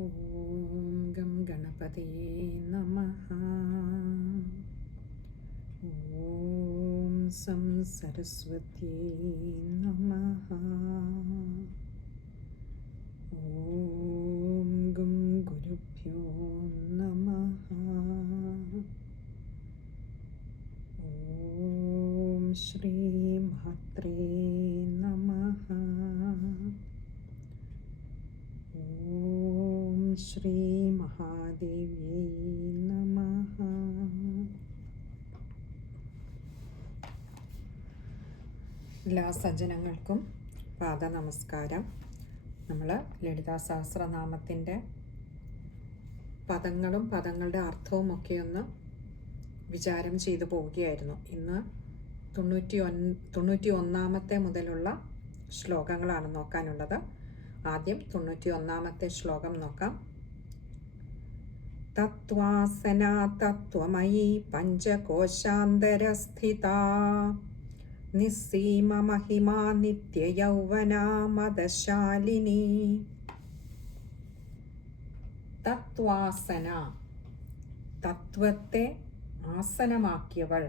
ഓം gum ഗണപതയേ നമഃ. ഓം some സരസ്വത്യേ നമഃ. ഓം gum ഗുരുഭ്യോ നമഃ. ഓം ശ്രീ മാത്രേ നമഃ. ഓം ശ്രീ മഹാദേവ്യേ നമഃ. എല്ലാ സജ്ജനങ്ങൾക്കും പാദനമസ്കാരം. നമ്മൾ ലളിതാ സഹസ്രനാമത്തിൻ്റെ പദങ്ങളും പദങ്ങളുടെ അർത്ഥവും ഒക്കെ ഒന്ന് വിചാരം ചെയ്തു പോവുകയായിരുന്നു. ഇന്ന് 91 മുതലുള്ള ശ്ലോകങ്ങളാണ് നോക്കാനുള്ളത്. ആദ്യം 91 ശ്ലോകം നോക്കാം. തത്വാസന തത്വമയി പഞ്ചകോശാന്തരസ്ഥിതാ നിസ്സീമ മഹിമാ നിത്യയൗവനാ മദശാലിനി. തത്വാസന, തത്വത്തെ ആസനമാക്കിയവൾ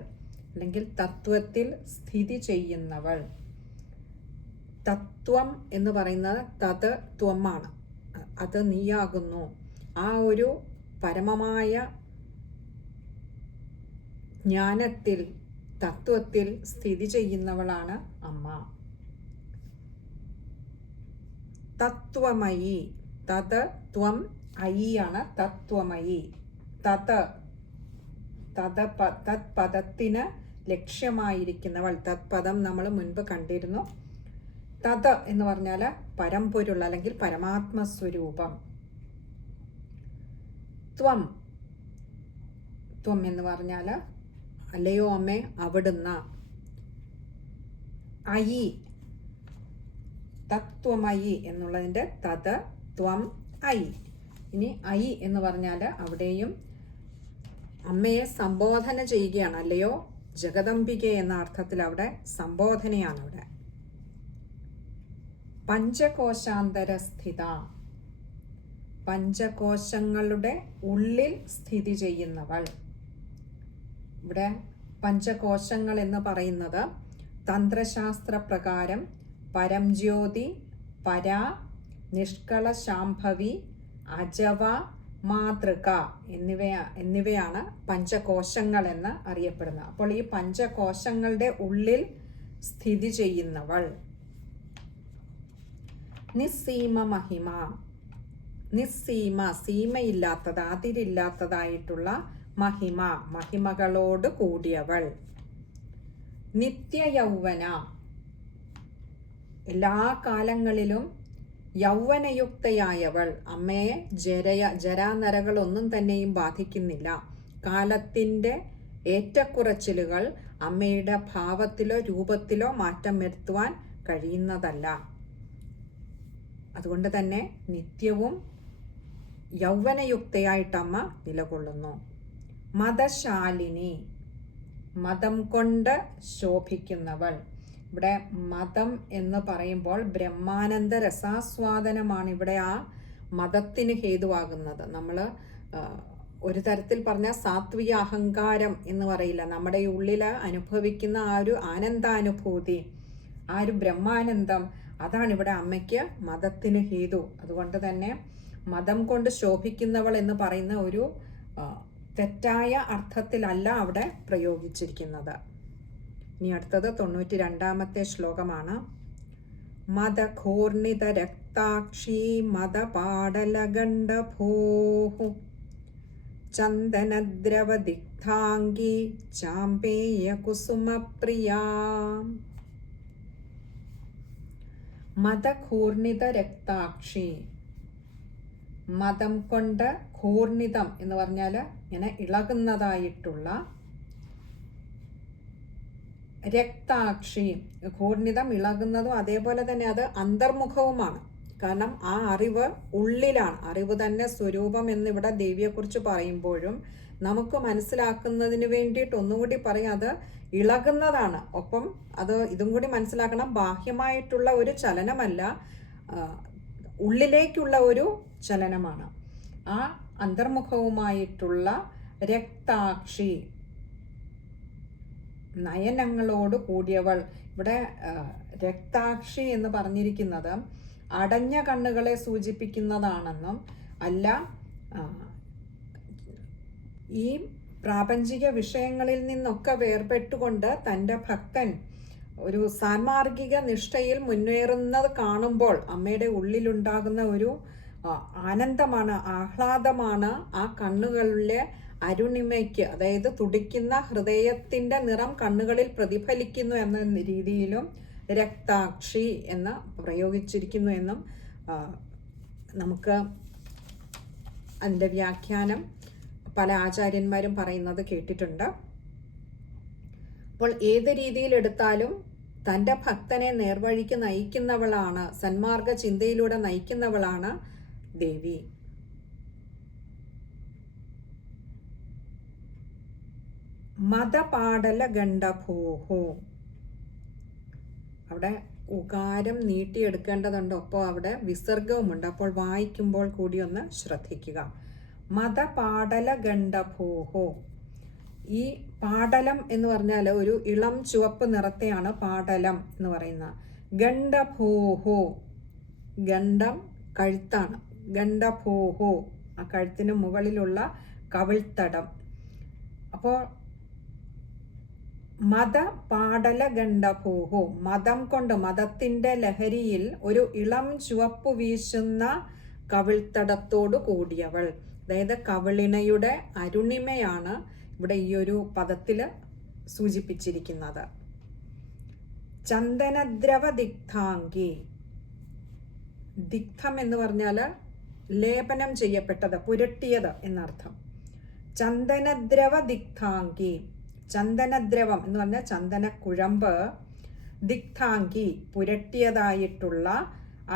അല്ലെങ്കിൽ തത്വത്തിൽ സ്ഥിതി ചെയ്യുന്നവൾ. തത്വം എന്ന് പറയുന്നത് തത് ത്വമാണ്, അത് നീയാകുന്നു. ആ ഒരു പരമമായ ജ്ഞാനത്തിൽ, തത്വത്തിൽ സ്ഥിതി ചെയ്യുന്നവളാണ് അമ്മ. തത്വമയി, തത് ത്വം അയിയാണ് തത്വമയി. തത്പദത്തിന് ലക്ഷ്യമായിരിക്കുന്നവൾ. തത്പദം നമ്മൾ മുൻപ് കണ്ടിരുന്നു. തത് എന്ന് പറഞ്ഞാൽ പരമ്പൊരുൾ അല്ലെങ്കിൽ പരമാത്മസ്വരൂപം. ത്വം, ത്വം എന്ന് പറഞ്ഞാൽ അല്ലയോ അമ്മേ അവിടുന്ന്. അയി, തത്വമയി എന്നുള്ളതിൻ്റെ തത് ത്വം അയി. ഇനി അയി എന്ന് പറഞ്ഞാൽ അവിടെയും അമ്മയെ സംബോധന ചെയ്യുകയാണ്. അല്ലയോ ജഗദംബിക എന്ന അർത്ഥത്തിൽ അവിടെ സംബോധനയാണ്. അവിടെ പഞ്ചകോശാന്തരസ്ഥിത, പഞ്ചകോശങ്ങളുടെ ഉള്ളിൽ സ്ഥിതി ചെയ്യുന്നവൾ. ഇവിടെ പഞ്ചകോശങ്ങൾ എന്ന് പറയുന്നത് തന്ത്രശാസ്ത്ര പ്രകാരം പരംജ്യോതി, പരാ, നിഷ്കള ശാംഭവി, അജവ, മാതൃക എന്നിവയാണ് പഞ്ചകോശങ്ങൾ എന്ന് അറിയപ്പെടുന്നത്. അപ്പോൾ ഈ പഞ്ചകോശങ്ങളുടെ ഉള്ളിൽ സ്ഥിതി ചെയ്യുന്നവൾ. നിസ്സീമ മഹിമ, നിസ്സീമ സീമയില്ലാത്തത്, അതിരില്ലാത്തതായിട്ടുള്ള മഹിമ, മഹിമകളോട് കൂടിയവൾ. നിത്യയൗവന, എല്ലാ കാലങ്ങളിലും യൗവനയുക്തയായവൾ. അമ്മയെ ജരാനരകളൊന്നും തന്നെയും ബാധിക്കുന്നില്ല. കാലത്തിൻ്റെ ഏറ്റക്കുറച്ചിലുകൾ അമ്മയുടെ ഭാവത്തിലോ രൂപത്തിലോ മാറ്റം വരുത്തുവാൻ കഴിയുന്നതല്ല. അതുകൊണ്ട് തന്നെ നിത്യവും യൗവനയുക്തയായിട്ടമ്മ നിലകൊള്ളുന്നു. മദശാലിനി, മതം കൊണ്ട് ശോഭിക്കുന്നവൾ. ഇവിടെ മതം എന്ന് പറയുമ്പോൾ ബ്രഹ്മാനന്ദ രസാസ്വാദനമാണ് ഇവിടെ ആ മതത്തിന് ഹേതുവാകുന്നത്. നമ്മൾ ഒരു തരത്തിൽ പറഞ്ഞാൽ സാത്വിക അഹങ്കാരം എന്ന് പറയില്ല, നമ്മുടെ ഉള്ളിൽ അനുഭവിക്കുന്ന ആ ഒരു ആനന്ദാനുഭൂതി, ആ ഒരു ബ്രഹ്മാനന്ദം, അതാണ് ഇവിടെ അമ്മയ്ക്ക് മതത്തിന് ഹേതു. അതുകൊണ്ട് തന്നെ മതം കൊണ്ട് ശോഭിക്കുന്നവൾ എന്ന് പറയുന്ന ഒരു തെറ്റായ അർത്ഥത്തിലല്ല അവിടെ പ്രയോഗിച്ചിരിക്കുന്നത്. ഇനി അടുത്തത് 92 ശ്ലോകമാണ്. മദഘൂർണിത രക്താക്ഷി മദപാടലഗണ്ഡഭൂഃ ചന്ദനദ്രവദിഗ്ധാംഗി ചാമ്പേയ കുസുമപ്രിയാ. മദഘൂർണിത രക്താക്ഷി, മതം കൊണ്ട് ഘൂർണിതം എന്ന് പറഞ്ഞാൽ ഇങ്ങനെ ഇളകുന്നതായിട്ടുള്ള രക്താക്ഷി. ഘൂർണിതം ഇളകുന്നതും അതേപോലെ തന്നെ അത് അന്തർമുഖവുമാണ്. കാരണം ആ അറിവ് ഉള്ളിലാണ്. അറിവ് തന്നെ സ്വരൂപം എന്നിവിടെ ദേവിയെക്കുറിച്ച് പറയുമ്പോഴും നമുക്ക് മനസ്സിലാക്കുന്നതിന് വേണ്ടിയിട്ട് ഒന്നുകൂടി പറയാം, അത് ഇളകുന്നതാണ്. ഒപ്പം അത് ഇതും കൂടി മനസ്സിലാക്കണം, ബാഹ്യമായിട്ടുള്ള ഒരു ചലനമല്ല, ഉള്ളിലേക്കുള്ള ഒരു ചലനമാണ്. ആ അന്തർമുഖവുമായിട്ടുള്ള രക്താക്ഷി, നയനങ്ങളോട് കൂടിയവൾ. ഇവിടെ രക്താക്ഷി എന്ന് പറഞ്ഞിരിക്കുന്നത് അടഞ്ഞ കണ്ണുകളെ സൂചിപ്പിക്കുന്നതാണെന്നും അല്ല, ഈ പ്രാപഞ്ചിക വിഷയങ്ങളിൽ നിന്നൊക്കെ വേർപെട്ടുകൊണ്ട് തൻ്റെ ഭക്തൻ ഒരു സാൻമാർഗിക നിഷ്ഠയിൽ മുന്നേറുന്നത് കാണുമ്പോൾ അമ്മയുടെ ഉള്ളിലുണ്ടാകുന്ന ഒരു ആനന്ദമാണ്, ആഹ്ലാദമാണ്. ആ കണ്ണുകളിലെ അരുണിമയ്ക്ക്, അതായത് തുടിക്കുന്ന ഹൃദയത്തിൻ്റെ നിറം കണ്ണുകളിൽ പ്രതിഫലിക്കുന്നു എന്ന രീതിയിലും രക്താക്ഷി എന്ന് പ്രയോഗിച്ചിരിക്കുന്നു എന്നും നമുക്ക് അതിൻ്റെ വ്യാഖ്യാനം പല ആചാര്യന്മാരും പറയുന്നത് കേട്ടിട്ടുണ്ട്. അപ്പോൾ ഏത് രീതിയിലെടുത്താലും തൻ്റെ ഭക്തനെ നേർവഴിക്ക് നയിക്കുന്നവളാണ്, സന്മാർഗ ചിന്തയിലൂടെ നയിക്കുന്നവളാണ് ദേവി. മതപാടല ഗണ്ഡഭൂഹു, അവിടെ ഉകാരം നീട്ടിയെടുക്കേണ്ടതുണ്ട്, ഒപ്പം അവിടെ വിസർഗവുമുണ്ട്. അപ്പോൾ വായിക്കുമ്പോൾ കൂടി ഒന്ന് ശ്രദ്ധിക്കുക. മതപാടല ഗണ്ഡഭൂഹു. ഈ പാടലം എന്ന് പറഞ്ഞാൽ ഒരു ഇളം ചുവപ്പ് നിറത്തെയാണ് പാടലം എന്ന് പറയുന്നത്. ഗണ്ഡഭൂഹു, ഗണ്ഡം കഴുത്താണ്. ഗണ്ഡഭൂഹു, ആ കഴുത്തിന് മുകളിലുള്ള കവിൾത്തടം. അപ്പോൾ മത പാടല ഗണ്ഡഭൂഹു, മതം കൊണ്ട്, മതത്തിൻ്റെ ലഹരിയിൽ ഒരു ഇളം ചുവപ്പ് വീശുന്ന കവിൾത്തടത്തോട് കൂടിയവൾ. അതായത് കവിളിണയുടെ അരുണിമയാണ് ഇവിടെ ഈ ഒരു പദത്തിൽ സൂചിപ്പിച്ചിരിക്കുന്നത്. ചന്ദനദ്രവ ദിഗ്ധാംഗി, ദിഗ്ധം എന്ന് പറഞ്ഞാൽ ലേപനം ചെയ്യപ്പെട്ടത്, പുരട്ടിയത് എന്നർത്ഥം. ചന്ദനദ്രവ ദിഗ്ധാംഗി, ചന്ദനദ്രവം എന്ന് പറഞ്ഞാൽ ചന്ദനക്കുഴമ്പ്, ദിഗ്ധാംഗി പുരട്ടിയതായിട്ടുള്ള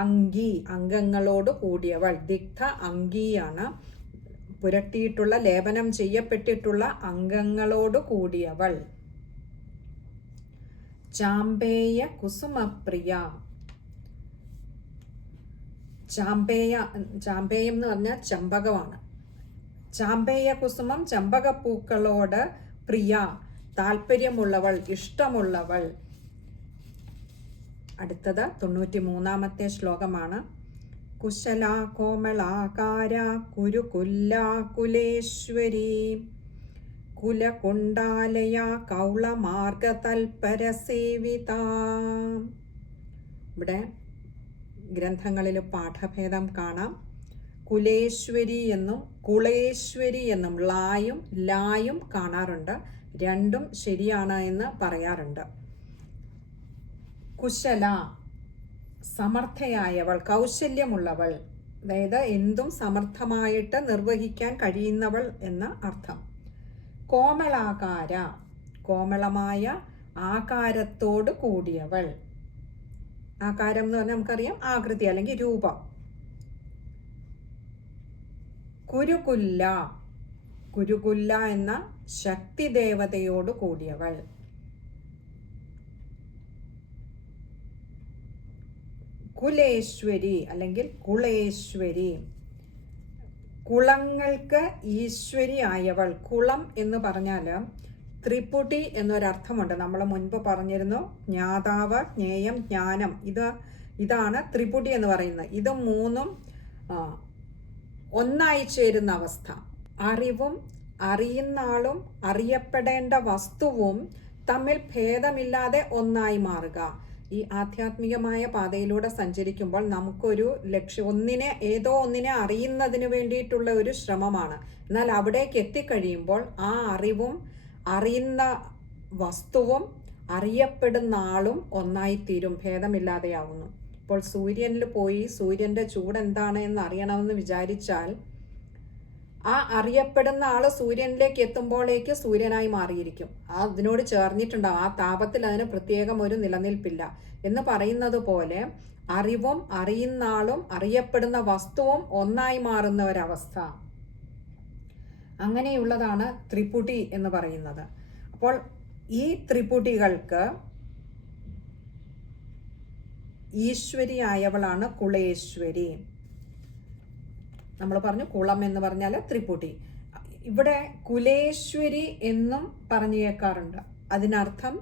അങ്കി, അംഗങ്ങളോട് കൂടിയവൾ. ദിഗ്ധ അങ്കിയാണ് പുരട്ടിയിട്ടുള്ള, ലേപനം ചെയ്യപ്പെട്ടിട്ടുള്ള അംഗങ്ങളോട് കൂടിയവൾ. ചാമ്പേയ കുസുമപ്രിയ, ചാമ്പേയം എന്ന് പറഞ്ഞാൽ ചമ്പകമാണ്. ചാമ്പേയ കുസുമം, ചമ്പകപ്പൂക്കളോട് പ്രിയ, താല്പര്യമുള്ളവൾ, ഇഷ്ടമുള്ളവൾ. അടുത്തത് 93-ാമത്തെ ശ്ലോകമാണ്. കുശല കോമളാകാര കുരുകുല്ല കുലേശ്വരി കുലകുണ്ടാലയ കൗളമാർഗ തൽപര സേവിത. ഇവിടെ ഗ്രന്ഥങ്ങളിൽ പാഠഭേദം കാണാം. കുലേശ്വരി എന്നും കുളേശ്വരി എന്നും ലായും ലായും കാണാറുണ്ട്. രണ്ടും ശരിയാണ് എന്ന് പറയാറുണ്ട്. കുശല, സമർത്ഥയായവൾ, കൗശല്യമുള്ളവൾ, അതായത് എന്തും സമർത്ഥമായിട്ട് നിർവഹിക്കാൻ കഴിയുന്നവൾ എന്ന അർത്ഥം. കോമളാകാര, കോമളമായ ആകാരത്തോട് കൂടിയവൾ. ആകാരം എന്ന് പറഞ്ഞാൽ നമുക്കറിയാം ആകൃതി അല്ലെങ്കിൽ രൂപം. കുരുകുല്ല, കുരുകുല്ല എന്ന ശക്തി ദേവതയോട് കൂടിയവൾ. കുലേശ്വരി അല്ലെങ്കിൽ കുളേശ്വരി, കുളങ്ങൾക്ക് ഈശ്വരി ആയവൾ. കുളം എന്ന് പറഞ്ഞാൽ ത്രിപുടി എന്നൊരർത്ഥമുണ്ട്. നമ്മൾ മുൻപ് പറഞ്ഞിരുന്നു, ജ്ഞാതാവ്, ജ്ഞേയം, ജ്ഞാനം, ഇതാണ് ത്രിപുടി എന്ന് പറയുന്നത്. ഇത് മൂന്നും ഒന്നായി ചേരുന്ന അവസ്ഥ. അറിവും അറിയുന്ന ആളും അറിയപ്പെടേണ്ട വസ്തുവും തമ്മിൽ ഭേദമില്ലാതെ ഒന്നായി മാറുക. ഈ ആധ്യാത്മികമായ പാതയിലൂടെ സഞ്ചരിക്കുമ്പോൾ നമുക്കൊരു ലക്ഷ്യം, ഏതോ ഒന്നിനെ അറിയുന്നതിന് വേണ്ടിയിട്ടുള്ള ഒരു ശ്രമമാണ്. എന്നാൽ അവിടേക്ക് എത്തിക്കഴിയുമ്പോൾ ആ അറിവും അറിയുന്ന വസ്തുവും അറിയപ്പെടുന്ന ആളും ഒന്നായിത്തീരും, ഭേദമില്ലാതെയാവുന്നു. ഇപ്പോൾ സൂര്യനിൽ പോയി സൂര്യൻ്റെ ചൂട് എന്താണ് എന്ന് അറിയണമെന്ന് വിചാരിച്ചാൽ ആ അറിയപ്പെടുന്ന ആള് സൂര്യനിലേക്ക് എത്തുമ്പോഴേക്ക് സൂര്യനായി മാറിയിരിക്കും. അതിനോട് ചേർന്നിട്ടുണ്ടാവും. ആ താപത്തിൽ അതിന് പ്രത്യേകം ഒരു നിലനിൽപ്പില്ല എന്ന് പറയുന്നത് പോലെ അറിവും അറിയുന്ന ആളും അറിയപ്പെടുന്ന വസ്തുവും ഒന്നായി മാറുന്ന ഒരവസ്ഥ. അങ്ങനെയുള്ളതാണ് ത്രിപുടി എന്ന് പറയുന്നത്. അപ്പോൾ ഈ ത്രിപുടികൾക്ക് ഈശ്വരിയായവളാണ് കുളേശ്വരി. നമ്മൾ പറഞ്ഞു കുളം എന്ന് പറഞ്ഞാൽ ത്രിപുടി. ഇവിടെ കുലേശ്വരി എന്നും പറഞ്ഞു കേൾക്കാറുണ്ട്. അതിനർത്ഥം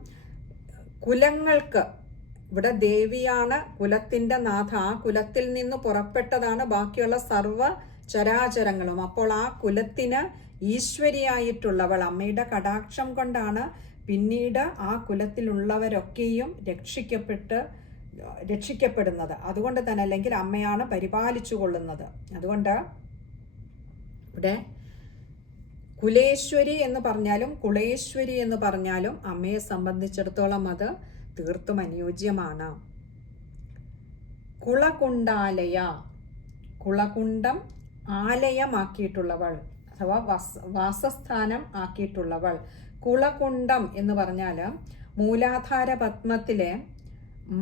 കുലങ്ങൾക്ക്, ഇവിടെ ദേവിയാണ് കുലത്തിൻ്റെ നാഥ. ആ കുലത്തിൽ നിന്ന് പുറപ്പെട്ടതാണ് ബാക്കിയുള്ള സർവ ചരാചരങ്ങളും. അപ്പോൾ ആ കുലത്തിന് ഈശ്വരിയായിട്ടുള്ളവൾ, അമ്മയുടെ കടാക്ഷം കൊണ്ടാണ് പിന്നീട് ആ കുലത്തിലുള്ളവരൊക്കെയും രക്ഷിക്കപ്പെടുന്നത്. അതുകൊണ്ട് തന്നെ, അല്ലെങ്കിൽ അമ്മയാണ് പരിപാലിച്ചു കൊള്ളുന്നത്. അതുകൊണ്ട് ഇവിടെ കുലേശ്വരി എന്ന് പറഞ്ഞാലും കുളേശ്വരി എന്ന് പറഞ്ഞാലും അമ്മയെ സംബന്ധിച്ചിടത്തോളം അത് തീർത്തും അനുയോജ്യമാണ്. കുളകുണ്ടാലയ, കുളകുണ്ടം ആലയമാക്കിയിട്ടുള്ളവൾ അഥവാ വാസസ്ഥാനം ആക്കിയിട്ടുള്ളവൾ. കുളകുണ്ടം എന്ന് പറഞ്ഞാൽ മൂലാധാര പത്മത്തിലെ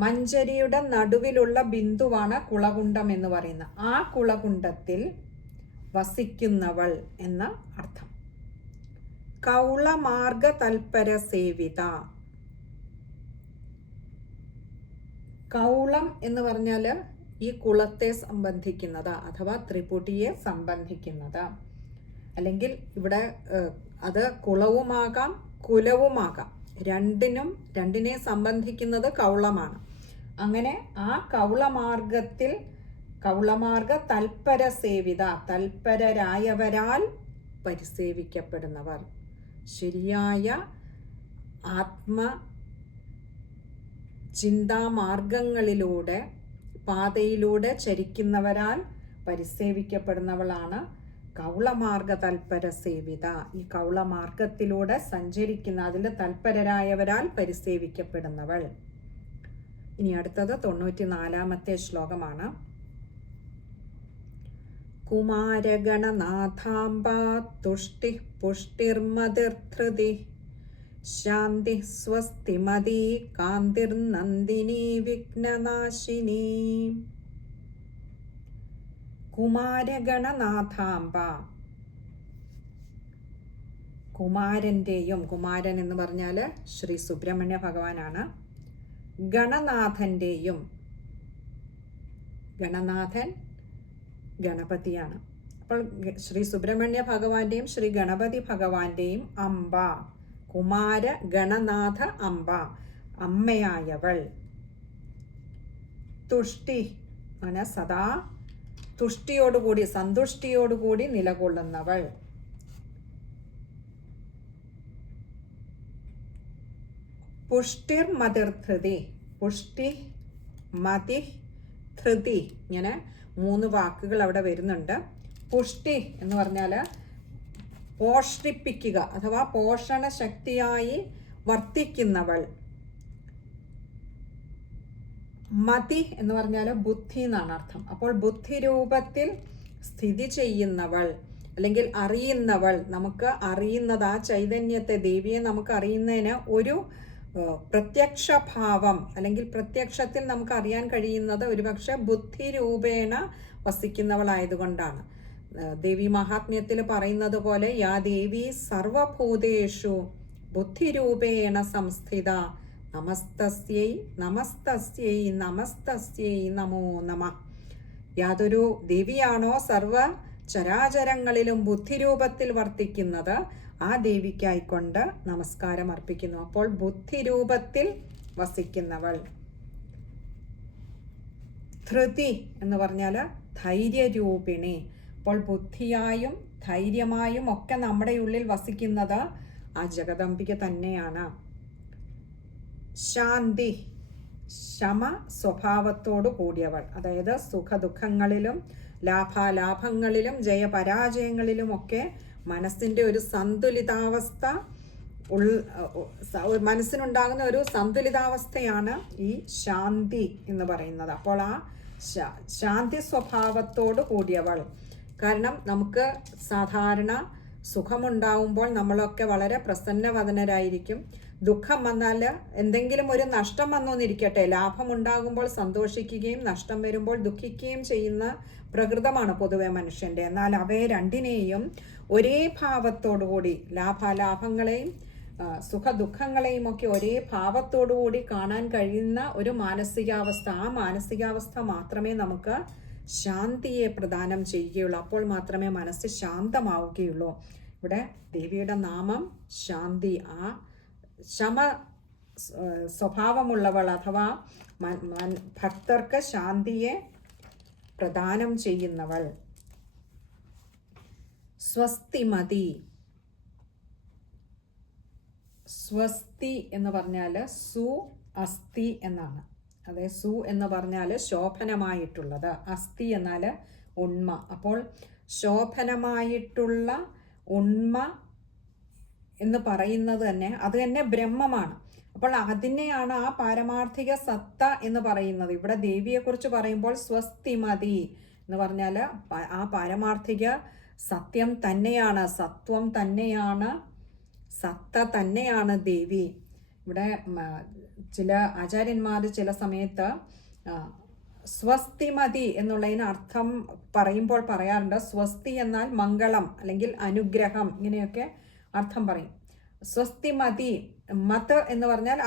മഞ്ചരിയുടെ നടുവിലുള്ള ബിന്ദുവാണ് കുളകുണ്ടം എന്ന് പറയുന്നത്. ആ കുളകുണ്ടത്തിൽ വസിക്കുന്നവൾ എന്ന അർത്ഥം. കൗളമാർഗ തൽപര സേവിത. കൗളം എന്ന് പറഞ്ഞാൽ ഈ കുളത്തെ സംബന്ധിക്കുന്നത് അഥവാ ത്രിപുടിയെ സംബന്ധിക്കുന്നത്. അല്ലെങ്കിൽ ഇവിടെ അത് കുളവുമാകാം കുലവുമാകാം, രണ്ടിനെ സംബന്ധിക്കുന്നത് കൗളമാണ്. അങ്ങനെ ആ കൗളമാർഗത്തിൽ, കൗളമാർഗ തൽപര സേവിത, തൽപരരായവരാൽ പരിസേവിക്കപ്പെടുന്നവർ, ശരിയായ ചിന്താമാർഗങ്ങളിലൂടെ പാതയിലൂടെ ചരിക്കുന്നവരാൽ പരിസേവിക്കപ്പെടുന്നവളാണ് കൗളമാർഗ തൽപര സേവിത. ഈ കൗളമാർഗത്തിലൂടെ സഞ്ചരിക്കുന്ന, അതിൽ തൽപരരായവരാൽ പരിസേവിക്കപ്പെടുന്നവൾ. ഇനി അടുത്തത് 94-ാമത്തെ ശ്ലോകമാണ്. കുമാരഗണനാഥാംബ തുഷ്ടി പുഷ്ടിർമതിർധൃതി ശാന്തി സ്വസ്തിമതി കാന്തിർനന്ദിനി വിഘ്നനാശിനി. കുമാരഗണനാഥാംബ, കുമാരൻ്റെയും, കുമാരൻ എന്ന് പറഞ്ഞാൽ ശ്രീ സുബ്രഹ്മണ്യ ഭഗവാനാണ്. ഗണനാഥൻ്റെയും, ഗണനാഥൻ ഗണപതിയാണ്. അപ്പോൾ ശ്രീ സുബ്രഹ്മണ്യ ഭഗവാന്റെയും ശ്രീ ഗണപതി ഭഗവാന്റെയും അംബ, കുമാര ഗണനാഥ അംബ, അമ്മയായവൾ. തുഷ്ടി അങ്ങനെ സദാ തുഷ്ടിയോടുകൂടി, സന്തുഷ്ടിയോടുകൂടി നിലകൊള്ളുന്നവൾ. പുഷ്ടിർ മതിർധൃതി, പുഷ്ടി മതി ധൃതി, ഇങ്ങനെ 3 വാക്കുകൾ അവിടെ വരുന്നുണ്ട്. പുഷ്ടി എന്ന് പറഞ്ഞാൽ പോഷിപ്പിക്കുക അഥവാ പോഷണ ശക്തിയായി വർത്തിക്കുന്നവൾ. മതി എന്ന് പറഞ്ഞാൽ ബുദ്ധി എന്നാണ് അർത്ഥം. അപ്പോൾ ബുദ്ധി രൂപത്തിൽ സ്ഥിതി ചെയ്യുന്നവൾ അല്ലെങ്കിൽ അറിയുന്നവൾ. നമുക്ക് അറിയുന്നത്, ആ ചൈതന്യത്തെ, ദേവിയെ നമുക്ക് അറിയുന്നതിന് ഒരു പ്രത്യക്ഷ ഭാവം അല്ലെങ്കിൽ പ്രത്യക്ഷത്തിൽ നമുക്ക് അറിയാൻ കഴിയുന്നത് ഒരുപക്ഷെ ബുദ്ധി രൂപേണ വസിക്കുന്നവളായതുകൊണ്ടാണ്. ദേവി മഹാത്മ്യത്തിൽ പറയുന്നത് പോലെ യാ ദേവി സർവഭൂതേഷു ബുദ്ധിരൂപേണ സംസ്ഥിത നമസ്തസ്യൈ നമസ്തസ്യൈ നമസ്തസ്യൈ നമോ നമഃ. യാതൊരു ദേവിയാണോ സർവ ചരാചരങ്ങളിലും ബുദ്ധിരൂപത്തിൽ വർത്തിക്കുന്നത്, ആ ദേവിക്കായിക്കൊണ്ട് നമസ്കാരം അർപ്പിക്കുന്നു. അപ്പോൾ ബുദ്ധിരൂപത്തിൽ വസിക്കുന്നവൾ. ധൃതി എന്ന് പറഞ്ഞാൽ ധൈര്യരൂപിണി. അപ്പോൾ ബുദ്ധിയായും ധൈര്യമായും ഒക്കെ നമ്മുടെ ഉള്ളിൽ വസിക്കുന്നത് ആ ജഗദംബിക തന്നെയാണ്. ശാന്തി, ശമ സ്വഭാവത്തോടു കൂടിയവൾ. അതായത് സുഖദുഃഖങ്ങളിലും ലാഭാലാഭങ്ങളിലും ജയപരാജയങ്ങളിലും ഒക്കെ മനസ്സിൻ്റെ ഒരു സന്തുലിതാവസ്ഥ, മനസ്സിനുണ്ടാകുന്ന ഒരു സന്തുലിതാവസ്ഥയാണ് ഈ ശാന്തി എന്ന് പറയുന്നത്. അപ്പോൾ ആ ശാന്തി സ്വഭാവത്തോട് കൂടിയവൾ. കാരണം നമുക്ക് സാധാരണ സുഖമുണ്ടാവുമ്പോൾ നമ്മളൊക്കെ വളരെ പ്രസന്നവദനരായിരിക്കും. ദുഃഖം വന്നാൽ, എന്തെങ്കിലും ഒരു നഷ്ടം വന്നോന്നിരിക്കട്ടെ, ലാഭമുണ്ടാകുമ്പോൾ സന്തോഷിക്കുകയും നഷ്ടം വരുമ്പോൾ ദുഃഖിക്കുകയും ചെയ്യുന്ന പ്രകൃതമാണ് പൊതുവെ മനുഷ്യൻ്റെ. എന്നാൽ അവയെ രണ്ടിനെയും ഒരേ ഭാവത്തോടുകൂടി, ലാഭാലാഭങ്ങളെയും സുഖദുഃഖങ്ങളെയും ഒക്കെ ഒരേ ഭാവത്തോടുകൂടി കാണാൻ കഴിയുന്ന ഒരു മാനസികാവസ്ഥ, ആ മാനസികാവസ്ഥ മാത്രമേ നമുക്ക് ശാന്തിയെ പ്രദാനം ചെയ്യുകയുള്ളൂ. അപ്പോൾ മാത്രമേ മനസ്സ് ശാന്തമാവുകയുള്ളൂ. ഇവിടെ ദേവിയുടെ നാമം ശാന്തി. ആ ശമ സ്വഭാവമുള്ളവൾ അഥവാ ഭക്തർക്ക് ശാന്തിയെ പ്രദാനം ചെയ്യുന്നവൾ. സ്വസ്തിമതി. സ്വസ്തി എന്ന് പറഞ്ഞാൽ സു അസ്ഥി എന്നാണ്. അതെ, സു എന്ന് പറഞ്ഞാൽ ശോഭനമായിട്ടുള്ളത്, അസ്ഥി എന്നാൽ ഉണ്മ. അപ്പോൾ ശോഭനമായിട്ടുള്ള ഉണ്മ എന്ന് പറയുന്നത് തന്നെ അത് തന്നെ ബ്രഹ്മമാണ്. അപ്പോൾ അതിനെയാണ് ആ പാരമാർത്ഥിക സത്ത എന്ന് പറയുന്നത്. ഇവിടെ ദേവിയെക്കുറിച്ച് പറയുമ്പോൾ സ്വസ്തിമതി എന്ന് പറഞ്ഞാൽ ആ പാരമാർത്ഥിക സത്യം തന്നെയാണ്, സത്വം തന്നെയാണ്, സത്ത തന്നെയാണ് ദേവി. ഇവിടെ ചില ആചാര്യന്മാർ ചില സമയത്ത് സ്വസ്തിമതി എന്നുള്ളതിന് അർത്ഥം പറയുമ്പോൾ പറയാറുണ്ട്. സ്വസ്തി എന്നാൽ മംഗളം അല്ലെങ്കിൽ അനുഗ്രഹം, ഇങ്ങനെയൊക്കെ അർത്ഥം പറയും. സ്വസ്തിമതി, മത് എന്ന് പറഞ്ഞാൽ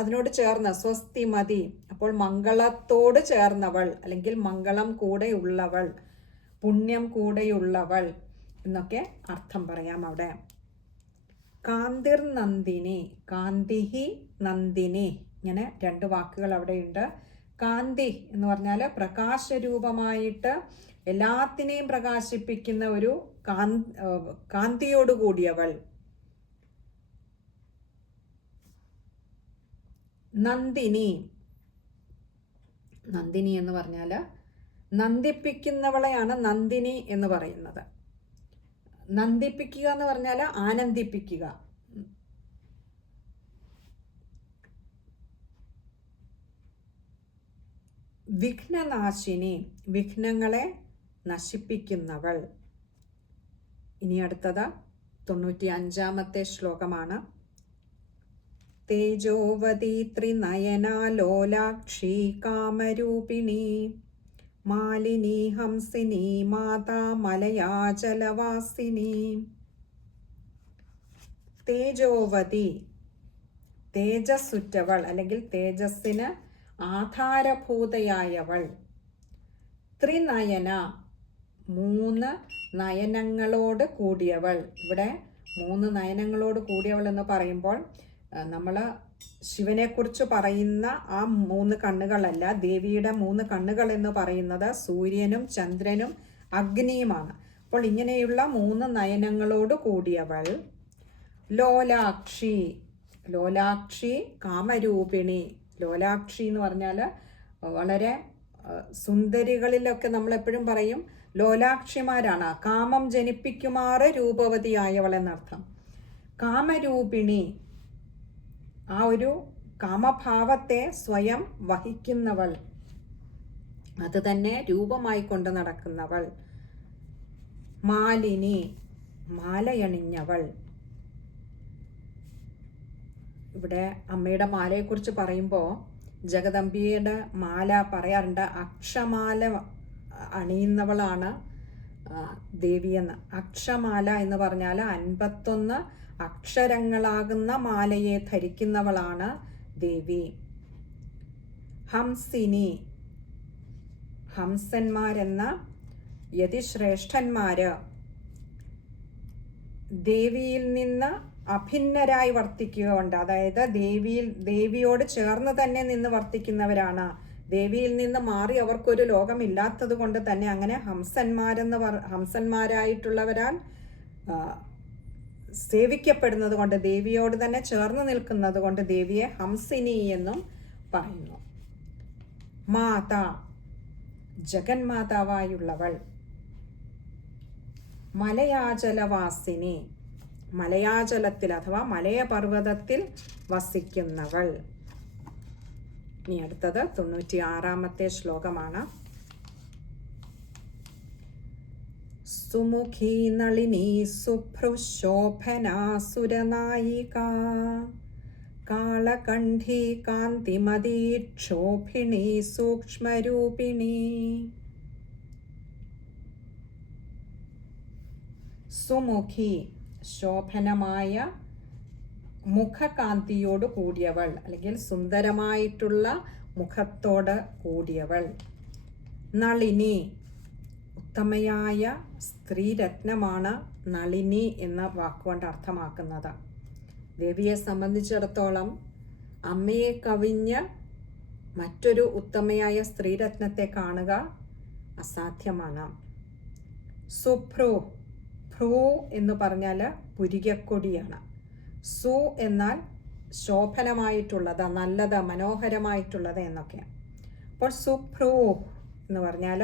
അതിനോട് ചേർന്ന് സ്വസ്തിമതി. അപ്പോൾ മംഗളത്തോട് ചേർന്നവൾ അല്ലെങ്കിൽ മംഗളം കൂടെയുള്ളവൾ, പുണ്യം കൂടെയുള്ളവൾ എന്നൊക്കെ അർത്ഥം പറയാം അവിടെ. കാന്തിർ നന്ദിനി, കാന്തിഹി നന്ദിനി, ഇങ്ങനെ രണ്ട് വാക്കുകൾ അവിടെയുണ്ട്. കാന്തി എന്ന് പറഞ്ഞാൽ പ്രകാശരൂപമായിട്ട് എല്ലാത്തിനെയും പ്രകാശിപ്പിക്കുന്ന ഒരു കാന്തിയോട് കൂടിയവൾ. നന്ദിനി, നന്ദിനി എന്ന് പറഞ്ഞാൽ നന്ദിപ്പിക്കുന്നവളെയാണ് നന്ദിനി എന്ന് പറയുന്നത്. നന്ദിപ്പിക്കുക എന്ന് പറഞ്ഞാൽ ആനന്ദിപ്പിക്കുക. വിഘ്നനാശിനി, വിഘ്നങ്ങളെ നശിപ്പിക്കുന്നവൾ. ഇനി അടുത്തത് 95-ാമത്തെ ശ്ലോകമാണ്. തേജോവതി ത്രിനയനാ ലോലാക്ഷി കാമരൂപിണി മാലിനി ഹംസിനി മാതാ മലയാചലവാസിനി. തേജോവതി, തേജസ്സുറ്റവൾ അല്ലെങ്കിൽ തേജസ്സിന് ആധാരഭൂതയായവൾ. ത്രിനയന, 3 നയനങ്ങളോട് കൂടിയവൾ. ഇവിടെ 3 നയനങ്ങളോട് കൂടിയവൾ എന്ന് പറയുമ്പോൾ നമ്മൾ ശിവനെക്കുറിച്ച് പറയുന്ന ആ 3 കണ്ണുകളല്ല, ദേവിയുടെ 3 കണ്ണുകൾ എന്ന് പറയുന്നത് സൂര്യനും ചന്ദ്രനും അഗ്നിയുമാണ്. അപ്പോൾ ഇങ്ങനെയുള്ള 3 നയനങ്ങളോട് കൂടിയവൾ. ലോലാക്ഷി, ലോലാക്ഷി കാമരൂപിണി. ലോലാക്ഷി എന്ന് പറഞ്ഞാൽ വളരെ സുന്ദരികളിലൊക്കെ നമ്മളെപ്പോഴും പറയും ലോലാക്ഷിമാരാണ്, കാമം ജനിപ്പിക്കുമാറ് രൂപവതിയായവൾ എന്നർത്ഥം. കാമരൂപിണി, ആ ഒരു കാമഭാവത്തെ സ്വയം വഹിക്കുന്നവൾ, അത് തന്നെ രൂപമായി കൊണ്ട് നടക്കുന്നവൾ. മാലിനി, മാലയണിഞ്ഞവൾ. ഇവിടെ അമ്മയുടെ മാലയെക്കുറിച്ച് പറയുമ്പോൾ ജഗദംബിയുടെ മാല പറയാറുണ്ട്, അക്ഷമാല അണിയുന്നവളാണ് ദേവിയെന്ന്. അക്ഷമാല എന്ന് പറഞ്ഞാൽ 51 അക്ഷരങ്ങളാകുന്ന മാലയെ ധരിക്കുന്നവളാണ് ദേവി. ഹംസിനി, ഹംസന്മാരെന്ന യതിശ്രേഷ്ഠന്മാര് ദേവിയിൽ നിന്ന് അഭിന്നരായി വർത്തിക്കുകയുണ്ട്. അതായത് ദേവിയോട് ചേർന്ന് തന്നെ നിന്ന് വർത്തിക്കുന്നവരാണ്. ദേവിയിൽ നിന്ന് മാറി അവർക്കൊരു ലോകമില്ലാത്തത് കൊണ്ട് തന്നെ അങ്ങനെ ഹംസന്മാരായിട്ടുള്ളവരാൽ സേവിക്കപ്പെടുന്നത് കൊണ്ട്, ദേവിയോട് തന്നെ ചേർന്ന് നിൽക്കുന്നത് കൊണ്ട് ദേവിയെ ഹംസിനി എന്നും പറയുന്നു. മാതാ, ജഗന്മാതാവായുള്ളവൾ. മലയാചലവാസിനി, മലയാചലത്തിൽ അഥവാ മലയപർവ്വതത്തിൽ വസിക്കുന്നവൾ. ഇനി അടുത്തത് 96-ാമത്തെ ശ്ലോകമാണ്. സുമുഖി നളിനി സുഭ്രുശോഭനാസുരനായിക കാളകണ്ഠി കാന്തിമതി ക്ഷോഭിണി സൂക്ഷ്മരൂപിണി. സുമുഖി, ശോഭനമായ മുഖകാന്തിയോട് കൂടിയവൾ അല്ലെങ്കിൽ സുന്ദരമായിട്ടുള്ള മുഖത്തോട് കൂടിയവൾ. നളിനി, ഉത്തമയായ സ്ത്രീരത്നമാണ് നളിനി എന്ന വാക്കുകൊണ്ട് അർത്ഥമാക്കുന്നത്. ദേവിയെ സംബന്ധിച്ചിടത്തോളം അമ്മയെ കവിഞ്ഞ് മറ്റൊരു ഉത്തമയായ സ്ത്രീരത്നത്തെ കാണുക അസാധ്യമാണ്. സുഭ്രു, ഭ്രൂ എന്ന് പറഞ്ഞാൽ പുരികക്കൊടിയാണ്. സു എന്നാൽ ശോഭനമായിട്ടുള്ളത്, നല്ലത്, മനോഹരമായിട്ടുള്ളത് എന്നൊക്കെയാണ്. അപ്പോൾ സുഭ്രൂ എന്ന് പറഞ്ഞാൽ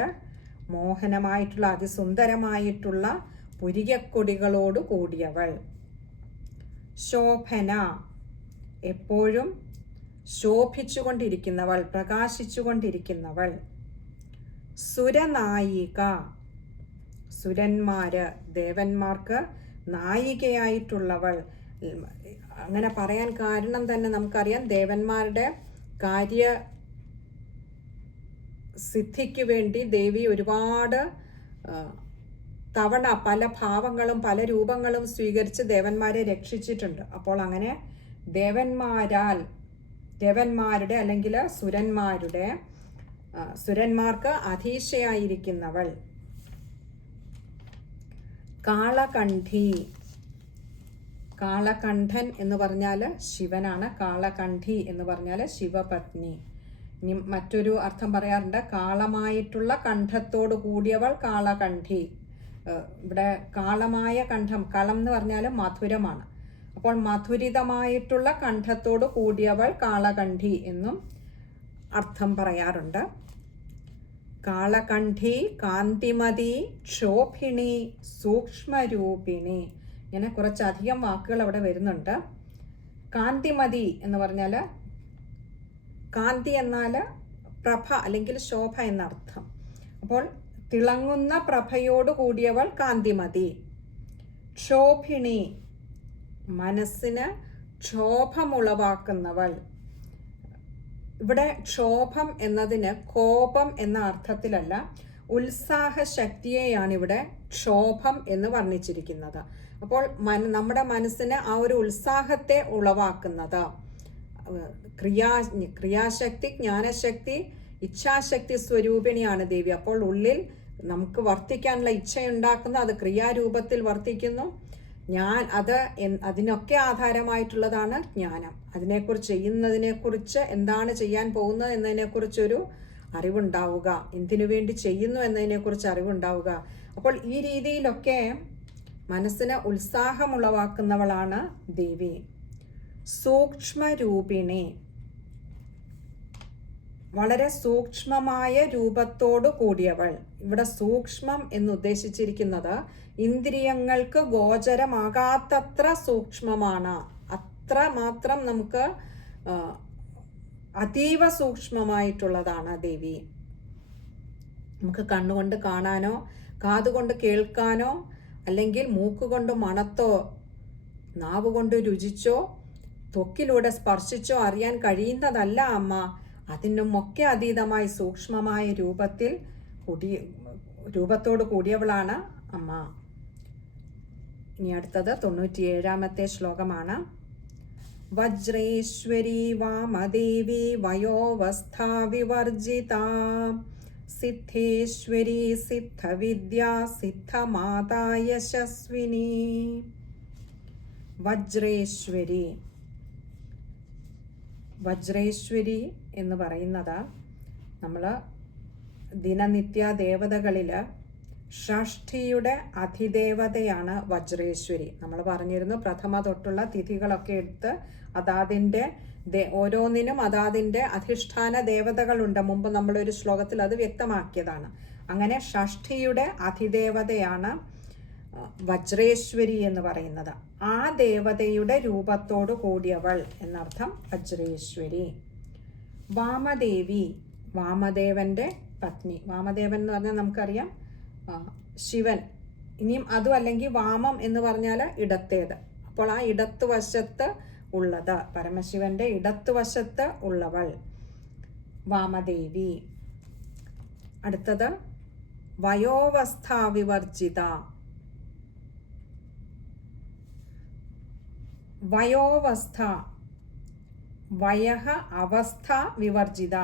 മോഹനമായിട്ടുള്ള, അതിസുന്ദരമായിട്ടുള്ള പുരികക്കൊടികളോട് കൂടിയവൾ. ശോഭന, എപ്പോഴും ശോഭിച്ചുകൊണ്ടിരിക്കുന്നവൾ, പ്രകാശിച്ചുകൊണ്ടിരിക്കുന്നവൾ. സുരനായിക, സുരന്മാര്, ദേവന്മാർക്ക് നായികയായിട്ടുള്ളവൾ. അങ്ങനെ പറയാൻ കാരണം തന്നെ നമുക്കറിയാം, ദേവന്മാരുടെ കാര്യ സിദ്ധിക്ക് വേണ്ടി ദേവി ഒരുപാട് തവണ പല ഭാവങ്ങളും പല രൂപങ്ങളും സ്വീകരിച്ച് ദേവന്മാരെ രക്ഷിച്ചിട്ടുണ്ട്. അപ്പോൾ അങ്ങനെ ദേവന്മാരുടെ അല്ലെങ്കിൽ സുരന്മാർക്ക് അധീശയായിരിക്കുന്നവൾ. കാളകണ്ഠി, കാളകണ്ഠൻ എന്ന് പറഞ്ഞാൽ ശിവനാണ്. കാളകണ്ഠി എന്ന് പറഞ്ഞാൽ ശിവപത്നി. ഇനി മറ്റൊരു അർത്ഥം പറയാറുണ്ട്, കാളമായിട്ടുള്ള കണ്ഠത്തോട് കൂടിയവൾ കാളകണ്ഠി. ഇവിടെ കാളമായ കണ്ഠം, കളം എന്ന് പറഞ്ഞാൽ മധുരമാണ്. അപ്പോൾ മധുരിതമായിട്ടുള്ള കണ്ഠത്തോട് കൂടിയവൾ കാളകണ്ഠി എന്നും അർത്ഥം പറയാറുണ്ട്. കാളകണ്ഠി, കാന്തിമതി, ക്ഷോഭിണി, സൂക്ഷ്മരൂപിണി, ഇങ്ങനെ കുറച്ചധികം വാക്കുകൾ അവിടെ വരുന്നുണ്ട്. കാന്തിമതി എന്ന് പറഞ്ഞാൽ, കാന്തി എന്നാൽ പ്രഭ അല്ലെങ്കിൽ ശോഭ എന്നർത്ഥം. അപ്പോൾ തിളങ്ങുന്ന പ്രഭയോട് കൂടിയവൾ കാന്തിമതി. ക്ഷോഭിണി, മനസ്സിന് ക്ഷോഭമുളവാക്കുന്നവൾ. ഇവിടെ ക്ഷോഭം എന്നതിന് കോപം എന്ന അർത്ഥത്തിലല്ല, ഉത്സാഹശക്തിയെയാണ് ഇവിടെ ക്ഷോഭം എന്ന് വർണ്ണിച്ചിരിക്കുന്നത്. അപ്പോൾ നമ്മുടെ മനസ്സിന് ആ ഒരു ഉത്സാഹത്തെ ഉളവാക്കുന്നത്. ക്രിയാശക്തി, ജ്ഞാനശക്തി, ഇച്ഛാശക്തി സ്വരൂപിണിയാണ് ദേവി. അപ്പോൾ ഉള്ളിൽ നമുക്ക് വർത്തിക്കാനുള്ള ഇച്ഛയുണ്ടാക്കുന്ന, അത് ക്രിയാരൂപത്തിൽ വർത്തിക്കുന്നു. അതിനൊക്കെ ആധാരമായിട്ടുള്ളതാണ് ജ്ഞാനം. അതിനെക്കുറിച്ച്, ചെയ്യുന്നതിനെക്കുറിച്ച്, എന്താണ് ചെയ്യാൻ പോകുന്നത് എന്നതിനെക്കുറിച്ചൊരു അറിവുണ്ടാവുക, എന്തിനു വേണ്ടി ചെയ്യുന്നു എന്നതിനെക്കുറിച്ച് അറിവുണ്ടാവുക. അപ്പോൾ ഈ രീതിയിലൊക്കെ മനസ്സിന് ഉത്സാഹമുളവാക്കുന്നവളാണ് ദേവി. സൂക്ഷ്മരൂപിണി, വളരെ സൂക്ഷ്മമായ രൂപത്തോടു കൂടിയവൾ. ഇവിടെ സൂക്ഷ്മം എന്നുദ്ദേശിച്ചിരിക്കുന്നത് ഇന്ദ്രിയങ്ങൾക്ക് ഗോചരമാകാത്തത്ര സൂക്ഷ്മമാണ്. അത്ര മാത്രം നമുക്ക് അതീവ സൂക്ഷ്മമായിട്ടുള്ളതാണ് ദേവി. നമുക്ക് കണ്ണുകൊണ്ട് കാണാനോ കാതുകൊണ്ട് കേൾക്കാനോ അല്ലെങ്കിൽ മൂക്കുകൊണ്ട് മണത്തോ നാവുകൊണ്ട് രുചിച്ചോ ത്വക്കിലൂടെ സ്പർശിച്ചോ അറിയാൻ കഴിയുന്നതല്ല അമ്മ. അതിനുമൊക്കെ അതീതമായി സൂക്ഷ്മമായ രൂപത്തോട് കൂടിയവളാണ് അമ്മ. ഇനി അടുത്തത് 97-ാമത്തെ ശ്ലോകമാണ്. വജ്രേശ്വരി വാമദേവി വയോവസ്ഥാ വിവർജിത, സിദ്ധേശ്വരി സിദ്ധവിദ്യാ സിദ്ധമാതാ യശസ്വിനി. വജ്രേശ്വരി എന്ന് പറയുന്നത് നമ്മൾ ദിനനിത്യ ദേവതകളിൽ ഷഷ്ഠിയുടെ അതിദേവതയാണ് വജ്രേശ്വരി. നമ്മൾ പറഞ്ഞിരുന്നു, പ്രഥമ തൊട്ടുള്ള തിഥികളൊക്കെ എടുത്ത് അതാതിൻ്റെ ഓരോന്നിനും അതാതിൻ്റെ അധിഷ്ഠാന ദേവതകളുണ്ട്. മുമ്പ് നമ്മളൊരു ശ്ലോകത്തിൽ അത് വ്യക്തമാക്കിയതാണ്. അങ്ങനെ ഷഷ്ഠിയുടെ അതിദേവതയാണ് വജ്രേശ്വരി എന്ന് പറയുന്നത്. ആ ദേവതയുടെ രൂപത്തോട് കൂടിയവൾ എന്നർത്ഥം വജ്രേശ്വരി. വാമദേവി, വാമദേവന്റെ പത്നി. വാമദേവൻ എന്ന് പറഞ്ഞാൽ നമുക്കറിയാം ശിവൻ. ഇനിയും അതും അല്ലെങ്കിൽ വാമം എന്ന് പറഞ്ഞാൽ ഇടത്തേത്. അപ്പോൾ ആ ഇടത്തുവശത്ത് ഉള്ളത്, പരമശിവന്റെ ഇടത്തുവശത്ത് ഉള്ളവൾ വാമദേവി. അടുത്തത് വയോവസ്ഥാ വിവർജിത. വയോവസ്ഥ, വയഃ അവസ്ഥ വിവർജിത.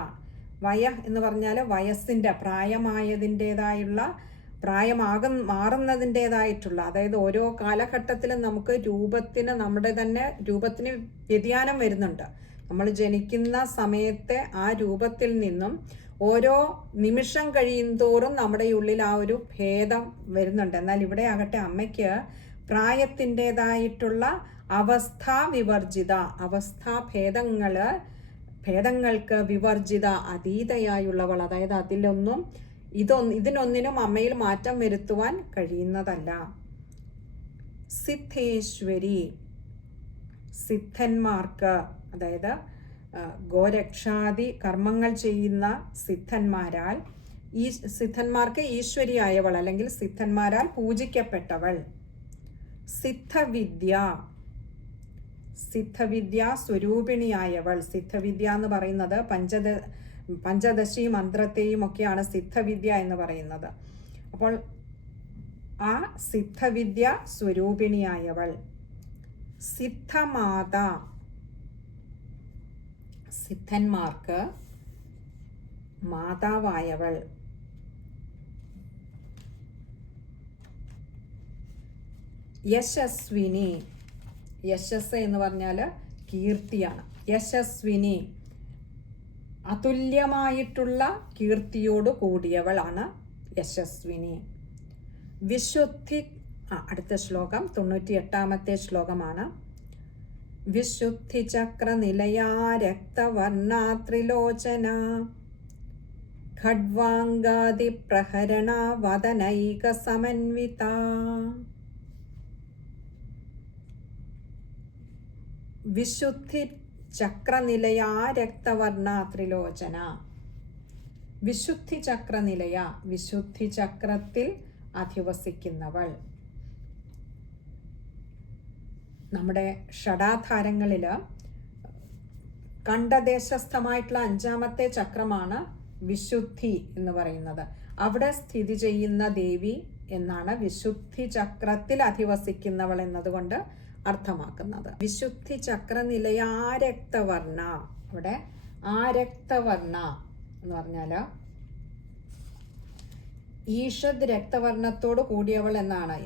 എന്ന് പറഞ്ഞാൽ വയസ്സിൻ്റെ പ്രായമായതിൻ്റെതായുള്ള മാറുന്നതിൻ്റെതായിട്ടുള്ള, അതായത് ഓരോ കാലഘട്ടത്തിലും നമുക്ക് നമ്മുടെ തന്നെ രൂപത്തിന് വ്യതിയാനം വരുന്നുണ്ട്. നമ്മൾ ജനിക്കുന്ന സമയത്തെ ആ രൂപത്തിൽ നിന്നും ഓരോ നിമിഷം കഴിയുന്തോറും നമ്മുടെ ഉള്ളിൽ ആ ഒരു ഭേദം വരുന്നുണ്ട്. എന്നാൽ ഇവിടെ ആകട്ടെ അമ്മയ്ക്ക് പ്രായത്തിൻ്റെതായിട്ടുള്ള ഭേദങ്ങൾക്ക് വിവർജിത, അതീതയായുള്ളവൾ. അതായത് ഇതിനൊന്നിനും അമ്മയിൽ മാറ്റം വരുത്തുവാൻ കഴിയുന്നതല്ല. സിദ്ധേശ്വരി, സിദ്ധന്മാർക്ക്, അതായത് ഗോരക്ഷാദി കർമ്മങ്ങൾ ചെയ്യുന്ന സിദ്ധന്മാർക്ക് ഈശ്വരിയായവൾ, അല്ലെങ്കിൽ സിദ്ധന്മാരാൽ പൂജിക്കപ്പെട്ടവൾ. സിദ്ധവിദ്യ സ്വരൂപിണിയായവൾ. സിദ്ധവിദ്യ എന്ന് പറയുന്നത് പഞ്ചദശി മന്ത്രത്തെയും ഒക്കെയാണ് സിദ്ധവിദ്യ എന്ന് പറയുന്നത്. അപ്പോൾ ആ സിദ്ധവിദ്യ സ്വരൂപിണിയായവൾ. സിദ്ധമാത, സിദ്ധന്മാർക്ക് മാതാവായവൾ. യശസ്വിനി, യശസ് എന്ന് പറഞ്ഞാൽ കീർത്തിയാണ്. യശസ്വിനി, അതുല്യമായിട്ടുള്ള കീർത്തിയോട് കൂടിയവളാണ് യശസ്വിനി. വിശുദ്ധി, അടുത്ത ശ്ലോകം 98-ാമത്തെ ശ്ലോകമാണ്. വിശുദ്ധി ചക്ര നിലയാ രക്തവർണാ ത്രിലോചന ഖഡ്വാംഗാദി പ്രഹരണ വദനൈക സമന്വിത. വിശുദ്ധി ചക്രനിലയ രക്തവർണ ത്രിലോചന. വിശുദ്ധി ചക്രനിലയ, വിശുദ്ധി ചക്രത്തിൽ അധിവസിക്കുന്നവൾ. നമ്മുടെ ഷഡാധാരങ്ങളിൽ കണ്ഠദേശസ്ഥമായിട്ടുള്ള 5-ാമത്തെ ചക്രമാണ് വിശുദ്ധി എന്ന് പറയുന്നത്. അവിടെ സ്ഥിതി ചെയ്യുന്ന ദേവി എന്നാണ് വിശുദ്ധി ചക്രത്തിൽ അധിവസിക്കുന്നവൾ എന്നതുകൊണ്ട് അർത്ഥമാക്കുന്നത്. വിശുദ്ധി ചക്രനിലയ ആരക്തവർണ, അവിടെ ആരക്തവർണ എന്ന് പറഞ്ഞാൽ ഈഷദ് രക്തവർണത്തോട് കൂടിയവൾ എന്നാണ്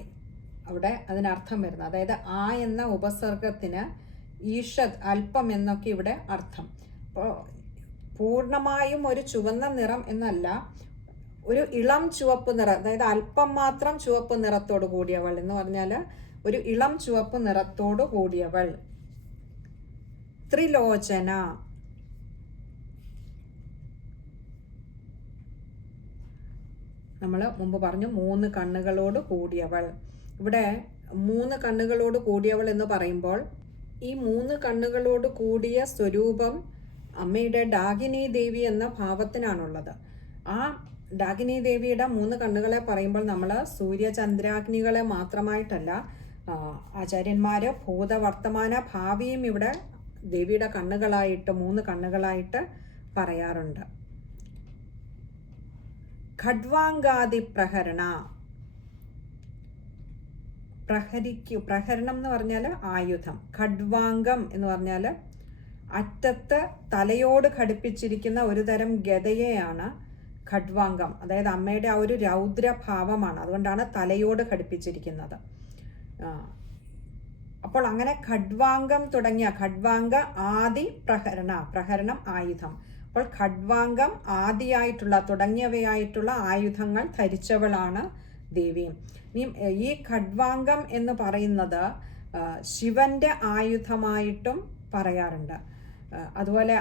അവിടെ അതിനർത്ഥം വരുന്നത്. അതായത് ആ എന്ന ഉപസർഗത്തിന് ഈഷദ് അല്പം എന്നൊക്കെ ഇവിടെ അർത്ഥം. അപ്പോൾ പൂർണ്ണമായും ഒരു ചുവന്ന നിറം എന്നല്ല, ഒരു ഇളം ചുവപ്പ് നിറം, അതായത് അല്പം മാത്രം ചുവപ്പ് നിറത്തോട് കൂടിയവൾ എന്ന് പറഞ്ഞാൽ ഒരു ഇളം ചുവപ്പ് നിറത്തോട് കൂടിയവൾ. ത്രിലോചന, നമ്മൾ മുമ്പ് പറഞ്ഞു 3 കണ്ണുകളോട് കൂടിയവൾ. ഇവിടെ 3 കണ്ണുകളോട് കൂടിയവൾ എന്ന് പറയുമ്പോൾ ഈ 3 കണ്ണുകളോട് കൂടിയ സ്വരൂപം അമ്മയുടെ ഡാകിനി ദേവി എന്ന ഭാവത്തിനാണുള്ളത്. ആ ഡാകിനി ദേവിയുടെ 3 കണ്ണുകളെ പറയുമ്പോൾ നമ്മൾ സൂര്യചന്ദ്രാഗ്നികളെ മാത്രമായിട്ടല്ല, ആചാര്യന്മാര് ഭൂതവർത്തമാന ഭാവിയും ഇവിടെ ദേവിയുടെ കണ്ണുകളായിട്ട് 3 കണ്ണുകളായിട്ട് പറയാറുണ്ട്. ഖഡ്വാംഗാദി പ്രഹരണ, പ്രഹരണം എന്ന് പറഞ്ഞാൽ ആയുധം. ഖഡ്വാംഗം എന്ന് പറഞ്ഞാൽ അറ്റത്ത് തലയോട് ഘടിപ്പിച്ചിരിക്കുന്ന ഒരു തരം ഗദയെയാണ് ഖഡ്വാംഗം. അതായത് അമ്മയുടെ ആ ഒരു രൗദ്രഭാവമാണ്, അതുകൊണ്ടാണ് തലയോട് ഘടിപ്പിച്ചിരിക്കുന്നത്. അപ്പോൾ അങ്ങനെ ഖഡ്വാംഗം തുടങ്ങിയ ഖഡ്വാംഗ ആദി പ്രഹരണം ആയുധം. അപ്പോൾ ഖഡ്വാംഗം ആദിയായിട്ടുള്ള തുടങ്ങിയവയായിട്ടുള്ള ആയുധങ്ങൾ ധരിച്ചവളാണ് ദേവി. ഈ ഖഡ്വാംഗം എന്ന് പറയുന്നത് ശിവന്റെ ആയുധമായിട്ടും പറയാറുണ്ട്. അതുപോലെ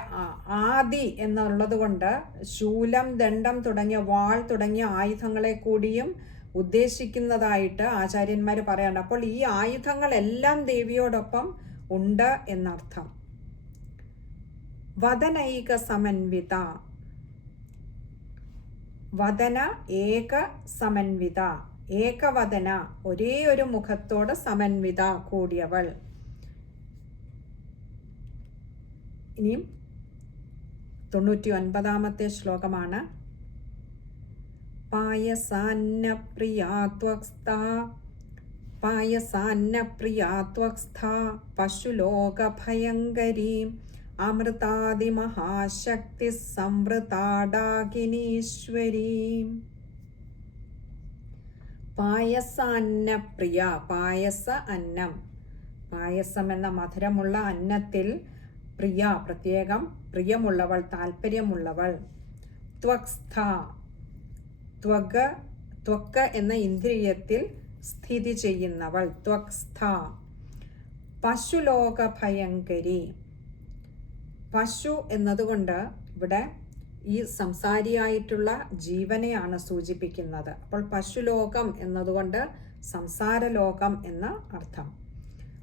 ആദി എന്നുള്ളത് കൊണ്ട് ശൂലം, ദണ്ഡം തുടങ്ങിയ വാൾ തുടങ്ങിയ ആയുധങ്ങളെ കൂടിയും ഉദ്ദേശിക്കുന്നതായിട്ട് ആചാര്യന്മാർ പറയാറുണ്ട്. അപ്പോൾ ഈ ആയുധങ്ങളെല്ലാം ദേവിയോടൊപ്പം ഉണ്ട് എന്നർത്ഥം. വദനൈക സമന്വിത, വദന ഏക സമന്വിത, ഏകവദന ഒരേ ഒരു മുഖത്തോട് സമന്വിത കൂടിയവൾ. ഇനിയും 99-ാമത്തെ ശ്ലോകമാണ്. പായസാന്ന പ്രിയാത്വക്സ്ഥ പശുലോക ഭയങ്കരീ അമൃതാദിമഹാശക്തി സംവൃതാടാകിനീശ്വരീ. പായസ അന്നപ്രിയ. പായസ അന്നം, പായസം എന്ന മധുരമുള്ള അന്നത്തിൽ പ്രിയ, പ്രത്യേകം പ്രിയമുള്ളവൾ, താല്പര്യമുള്ളവൾ. ത്വക്സ്ഥ. ത്വക്ക് എന്ന ഇന്ദ്രിയത്തിൽ സ്ഥിതി ചെയ്യുന്നവൾ. ത്വക്സ്ഥ. പശുലോക ഭയങ്കരി. പശു എന്നതുകൊണ്ട് ഇവിടെ ഈ സംസാരിയായിട്ടുള്ള ജീവനെയാണ് സൂചിപ്പിക്കുന്നത്. അപ്പോൾ പശുലോകം എന്നതുകൊണ്ട് സംസാരലോകം എന്ന അർത്ഥം.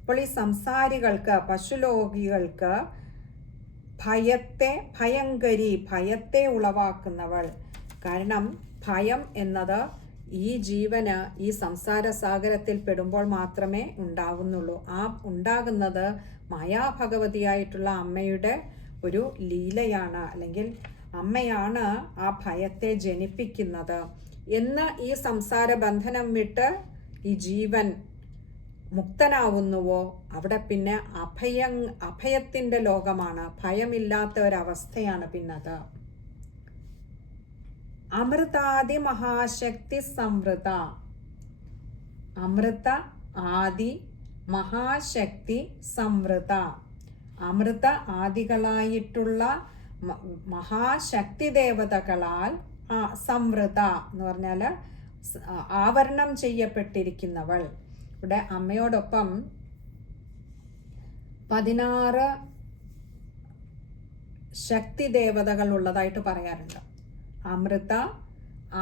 അപ്പോൾ ഈ സംസാരികൾക്ക്, പശുലോകികൾക്ക് ഭയങ്കരി, ഭയത്തെ ഉളവാക്കുന്നവൾ. കാരണം ഭയം എന്നത് ഈ ജീവന് ഈ സംസാര സാഗരത്തിൽ പെടുമ്പോൾ മാത്രമേ ഉണ്ടാകുന്നുള്ളൂ. ആ ഉണ്ടാകുന്നത് മായാഭഗവതിയായിട്ടുള്ള അമ്മയുടെ ഒരു ലീലയാണ്, അല്ലെങ്കിൽ അമ്മയാണ് ആ ഭയത്തെ ജനിപ്പിക്കുന്നത് എന്ന് ഈ സംസാര ബന്ധനം വിട്ട് ഈ ജീവൻ മുക്തനാവുന്നുവോ അവിടെ പിന്നെ അഭയത്തിൻ്റെ ലോകമാണ്, ഭയമില്ലാത്ത ഒരവസ്ഥയാണ് പിന്നത്. അമൃതാദി മഹാശക്തി സംവൃത. അമൃത ആദി മഹാശക്തി സംവൃത. അമൃത ആദികളായിട്ടുള്ള മഹാശക്തി ദേവതകളാൽ സംവൃത എന്ന് പറഞ്ഞാൽ ആവരണം ചെയ്യപ്പെട്ടിരിക്കുന്നവൾ. ഇവിടെ അമ്മയോടൊപ്പം 16 ശക്തി ദേവതകൾ ഉള്ളതായിട്ട് പറയാറുണ്ട്. അമൃത,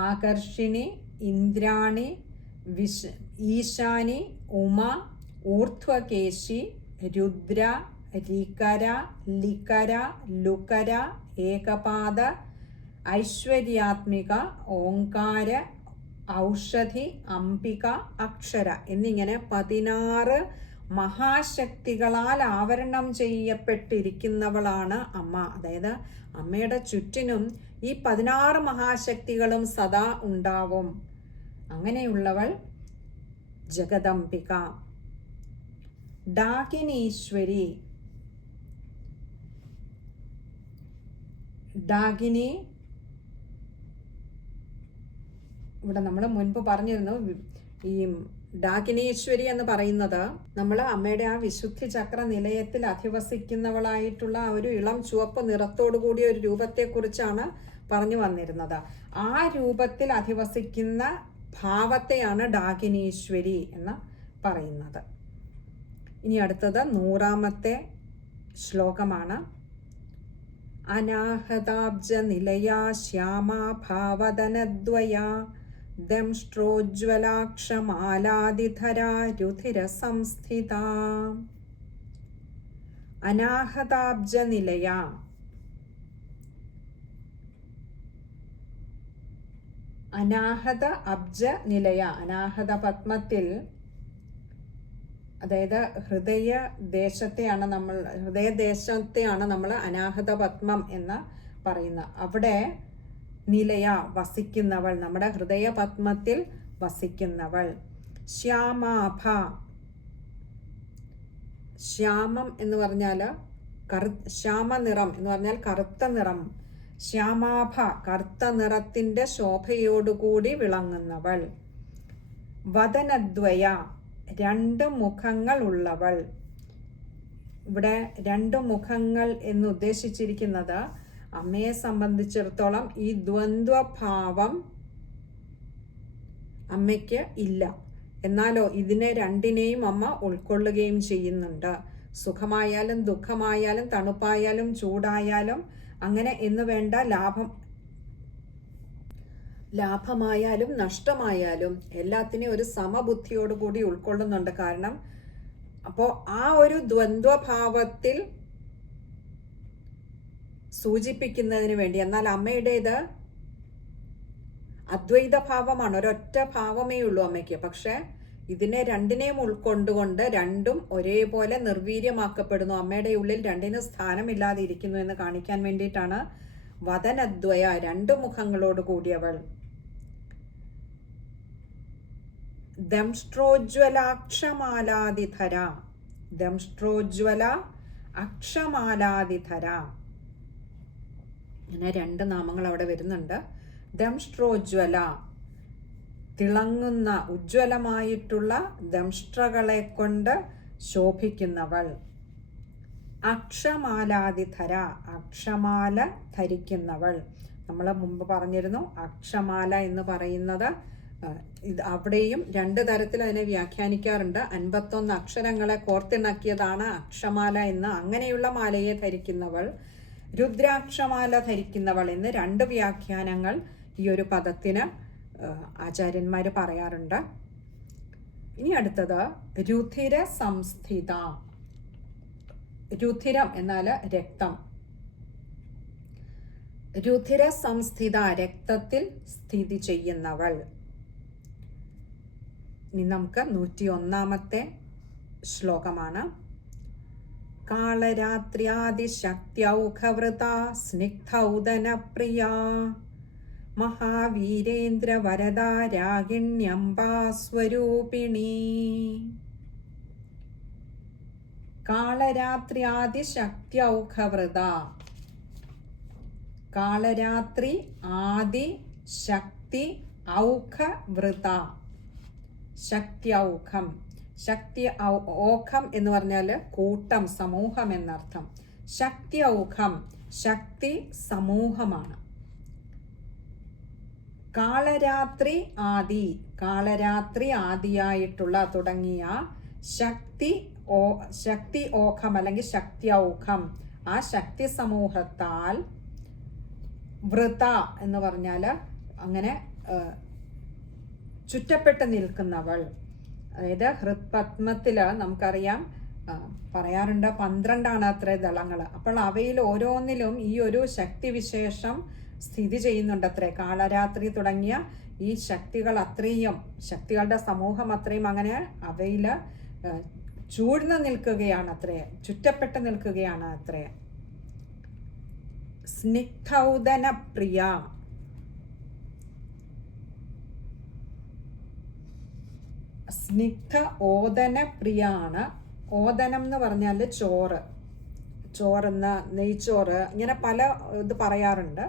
ആകർഷിണി, ഇന്ദ്രാണി, ഈശാനി, ഉമ, ഊർധ്വകേശി, രുദ്ര, രികര, ലികര, ലുകര, ഏകപാദ, ഐശ്വര്യാത്മിക, ഓങ്കാര, ഔഷധി, അംബിക, അക്ഷര എന്നിങ്ങനെ 16 മഹാശക്തികളാൽ ആവരണം ചെയ്യപ്പെട്ടിരിക്കുന്നവളാണ് അമ്മ. അതായത് അമ്മയുടെ ചുറ്റിനും ഈ 16 മഹാശക്തികളും സദാ ഉണ്ടാവും. അങ്ങനെയുള്ളവൾ ജഗദംബിക. ഡാകിനീശ്വരി. ഡാകിനി ഇവിടെ നമ്മൾ മുൻപ് പറഞ്ഞിരുന്നു. ഈ ഡാകിനീശ്വരി എന്ന് പറയുന്നത് നമ്മൾ അമ്മയുടെ ആ വിശുദ്ധി ചക്ര നിലയത്തിൽ അധിവസിക്കുന്നവളായിട്ടുള്ള ആ ഒരു ഇളം ചുവപ്പ് നിറത്തോടു കൂടിയ ഒരു രൂപത്തെക്കുറിച്ചാണ് പറഞ്ഞു വന്നിരുന്നത്. ആ രൂപത്തിൽ അധിവസിക്കുന്ന ഭാവത്തെയാണ് ഡാകിനീശ്വരി എന്ന് പറയുന്നത്. ഇനി അടുത്തത് 100ാമത്തെ ശ്ലോകമാണ്. അനാഹതാബ്ജ നിലയാ ശ്യാമാ ഭാവദനദ്വയാ ദംഷ്ട്രോജ്വലാക്ഷമാലാദിധരാ രുധിര സംസ്ഥിത. അനാഹതാബ്ജ നിലയ. അനാഹത അബ്ജ നിലയ. അനാഹത പത്മത്തിൽ, അതായത് ഹൃദയദേശത്തെയാണ് നമ്മൾ അനാഹത പത്മം എന്ന് പറയുന്നത്. അവിടെ നിലയ, വസിക്കുന്നവൾ, നമ്മുടെ ഹൃദയ പത്മത്തിൽ വസിക്കുന്നവൾ. ശ്യാമാഭ. ശ്യാമം എന്ന് പറഞ്ഞാൽ ശ്യാമനിറം എന്ന് പറഞ്ഞാൽ കറുത്ത നിറം. ശ്യാമാഭ, കറുത്ത നിറത്തിൻ്റെ ശോഭയോടുകൂടി വിളങ്ങുന്നവൾ. വദനദ്വയ, 2 മുഖങ്ങൾ ഉള്ളവൾ. ഇവിടെ 2 മുഖങ്ങൾ എന്ന് ഉദ്ദേശിച്ചിരിക്കുന്നത് അമ്മയെ സംബന്ധിച്ചിടത്തോളം ഈ ദ്വന്ദ്വഭാവം അമ്മയ്ക്ക് ഇല്ല. എന്നാലോ ഇതിനെ രണ്ടിനെയും അമ്മ ഉൾക്കൊള്ളുകയും ചെയ്യുന്നുണ്ട്. സുഖമായാലും ദുഃഖമായാലും തണുപ്പായാലും ചൂടായാലും അങ്ങനെ എന്ന് വേണ്ട, ലാഭമായാലും നഷ്ടമായാലും എല്ലാത്തിനെയും ഒരു സമബുദ്ധിയോടുകൂടി ഉൾക്കൊള്ളുന്നുണ്ട്. കാരണം അപ്പോൾ ആ ഒരു ദ്വന്ദ്വഭാവത്തിൽ സൂചിപ്പിക്കുന്നതിന് വേണ്ടി. എന്നാൽ അമ്മയുടേത് അദ്വൈത ഭാവമാണ്, ഒരൊറ്റ ഭാവമേ ഉള്ളൂ അമ്മയ്ക്ക്. പക്ഷെ ഇതിനെ രണ്ടിനെയും ഉൾക്കൊണ്ടുകൊണ്ട് രണ്ടും ഒരേപോലെ നിർവീര്യമാക്കപ്പെടുന്നു. അമ്മയുടെ ഉള്ളിൽ രണ്ടിനും സ്ഥാനമില്ലാതെ ഇരിക്കുന്നു എന്ന് കാണിക്കാൻ വേണ്ടിയിട്ടാണ് വദനദ്വയ, 2 മുഖങ്ങളോട് കൂടിയവൾ. ദംഷ്ട്രോജ്വലാക്ഷമാലാദിധര. ദംഷ്ട്രോജ്വല അക്ഷമാലാദിധര. അങ്ങനെ 2 നാമങ്ങൾ അവിടെ വരുന്നുണ്ട്. ദംഷ്ട്രോജ്വല, തിളങ്ങുന്ന ഉജ്ജ്വലമായിട്ടുള്ള ദംഷ്ട്രകളെ കൊണ്ട് ശോഭിക്കുന്നവൾ. അക്ഷമാലാദിധര, അക്ഷമാല ധരിക്കുന്നവൾ. നമ്മൾ മുമ്പ് പറഞ്ഞിരുന്നു അക്ഷമാല എന്ന് പറയുന്നത് അവിടെയും 2 തരത്തിൽ അതിനെ വ്യാഖ്യാനിക്കാറുണ്ട്. 51 അക്ഷരങ്ങളെ കോർത്തിണക്കിയതാണ് അക്ഷമാല എന്ന്. അങ്ങനെയുള്ള മാലയെ ധരിക്കുന്നവൾ, രുദ്രാക്ഷമാല ധരിക്കുന്നവൾ എന്ന് 2 വ്യാഖ്യാനങ്ങൾ ഈ ഒരു പദത്തിന് ആചാര്യന്മാർ പറയാറുണ്ട്. ഇനി അടുത്തത് രുധിര സംസ്ഥിത. രുധിരം എന്നാൽ രക്തം. രുധിര സംസ്ഥിത, രക്തത്തിൽ സ്ഥിതി ചെയ്യുന്നവൾ. ഇനി നമുക്ക് 101-ാമത്തെ ശ്ലോകമാണ്. കാളരാത്ര്യാദിശക്ത്യൗഘവൃത സ്നിഗ്ധൗദനപ്രിയ മഹാവീരേന്ദ്ര വരദാ രാഗിണ്യംബാ സ്വരൂപിണി. കാളരാത്ര്യാദിശക്ത്യൗഘവൃത, കാളരാത്രി ആദി ശക്തി ഔഘവൃത, ശക്തിയൗഘം. ശക്തി ഓഘം എന്ന് പറഞ്ഞാൽ കൂട്ടം, സമൂഹം എന്നർത്ഥം. ശക്തിയൗഘം, ശക്തി സമൂഹമാണ്. കാളരാത്രി ആദി, കാളരാത്രി ആദിയായിട്ടുള്ള തുടങ്ങിയ ശക്തി ഓഘം അല്ലെങ്കിൽ ശക്തിയൗഘം, ആ ശക്തി സമൂഹത്താൽ വൃത എന്ന് പറഞ്ഞാൽ അങ്ങനെ ചുറ്റപ്പെട്ട് നിൽക്കുന്നവൾ. അതായത് ഹൃത്പത്മത്തിൽ നമുക്കറിയാം പറയാറുണ്ട് 12 അത്ര ദളങ്ങൾ. അപ്പോൾ അവയിൽ ഓരോന്നിലും ഈ ഒരു ശക്തിവിശേഷം സ്ഥിതി ചെയ്യുന്നുണ്ടത്രേ. കാളരാത്രി തുടങ്ങിയ ഈ ശക്തികൾ അത്രയും, ശക്തികളുടെ സമൂഹം അത്രയും അങ്ങനെ അവയിൽ ചൂഴ്ന്നു നിൽക്കുകയാണ് അത്രേ, ചുറ്റപ്പെട്ട് നിൽക്കുകയാണ് അത്രേ. സ്നിഗ്ധൗദന പ്രിയ, സ്നിഗ്ധ ഓദന പ്രിയാണ്. ഓദനം എന്ന് പറഞ്ഞാൽ ചോറ്, ചോറെന്ന് നെയ്ച്ചോറ്, ഇങ്ങനെ പല ഇത് പറയാറുണ്ട്.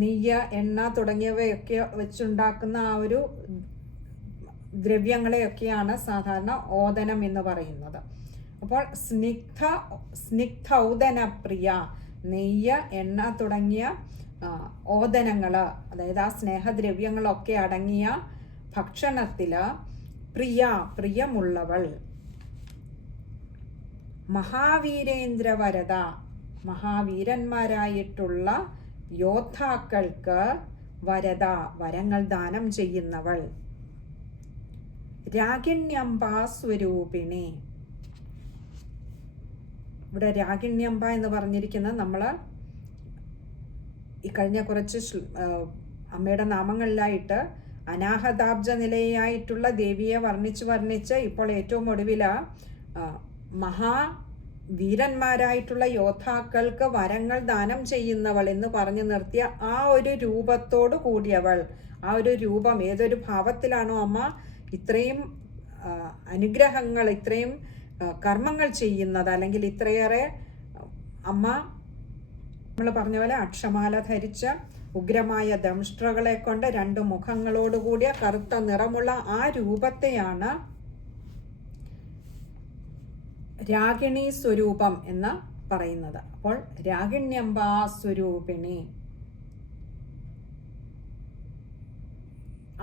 നെയ്യ്, എണ്ണ തുടങ്ങിയവയൊക്കെ വെച്ചുണ്ടാക്കുന്ന ആ ഒരു ദ്രവ്യങ്ങളെയൊക്കെയാണ് സാധാരണ ഓദനം എന്ന് പറയുന്നത്. അപ്പോൾ സ്നിഗ്ധൗദന പ്രിയ, നെയ്യ്, എണ്ണ തുടങ്ങിയ ഓദനങ്ങൾ, അതായത് ആ സ്നേഹദ്രവ്യങ്ങളൊക്കെ അടങ്ങിയ ഭക്ഷണത്തിൽ പ്രിയമുള്ളവൾ. മഹാവീരേന്ദ്ര വരദ, മഹാവീരന്മാരായിട്ടുള്ള യോദ്ധാക്കൾക്ക് വരദ, വരങ്ങൾ ദാനം ചെയ്യുന്നവൾ. രാഗിണ്യംബാ സ്വരൂപിണി. ഇവിടെ രാഗിണ്യംബ എന്ന് പറഞ്ഞിരിക്കുന്നത് നമ്മൾ ഈ കഴിഞ്ഞ കുറച്ച് അമ്മയുടെ നാമങ്ങളിലായിട്ട് അനാഹതാബ്ജ നിലയായിട്ടുള്ള ദേവിയെ വർണ്ണിച്ച് ഇപ്പോൾ ഏറ്റവും ഒടുവിൽ മഹാവീരന്മാരായിട്ടുള്ള യോദ്ധാക്കൾക്ക് വരങ്ങൾ ദാനം ചെയ്യുന്നവൾ എന്ന് പറഞ്ഞു നിർത്തിയ ആ ഒരു രൂപത്തോട് കൂടിയവൾ. ആ ഒരു രൂപം ഏതൊരു ഭാവത്തിലാണോ അമ്മ ഇത്രയും അനുഗ്രഹങ്ങൾ, ഇത്രയും കർമ്മങ്ങൾ ചെയ്യുന്നത്, അല്ലെങ്കിൽ ഇത്രയേറെ അമ്മ നമ്മൾ പറഞ്ഞ പോലെ അക്ഷമാല ധരിച്ച ഉഗ്രമായ ദംഷ്ട്രകളെ കൊണ്ട് 2 മുഖങ്ങളോടുകൂടിയ കറുത്ത നിറമുള്ള ആ രൂപത്തെയാണ് രാഗിണി സ്വരൂപം എന്ന് പറയുന്നത്. അപ്പോൾ രാഗിണ്യംബാ സ്വരൂപിണി.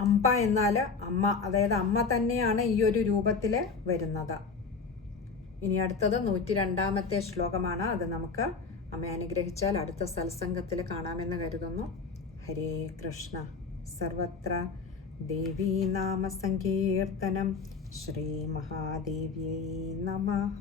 അമ്പ എന്നാൽ അമ്മ, അതായത് അമ്മ തന്നെയാണ് ഈ ഒരു രൂപത്തിൽ വരുന്നത്. ഇനി അടുത്തത് 102-ാമത്തെ ശ്ലോകമാണ്. അത് നമുക്ക് അമ്മ അനുഗ്രഹിച്ചാൽ അടുത്ത സത്സംഗത്തിൽ കാണാമെന്ന് കരുതുന്നു. ഹരേ കൃഷ്ണ. സർവത്ര ദേവീ നാമ സങ്കീർത്തനം. ശ്രീ മഹാദേവ്യൈ നമഃ.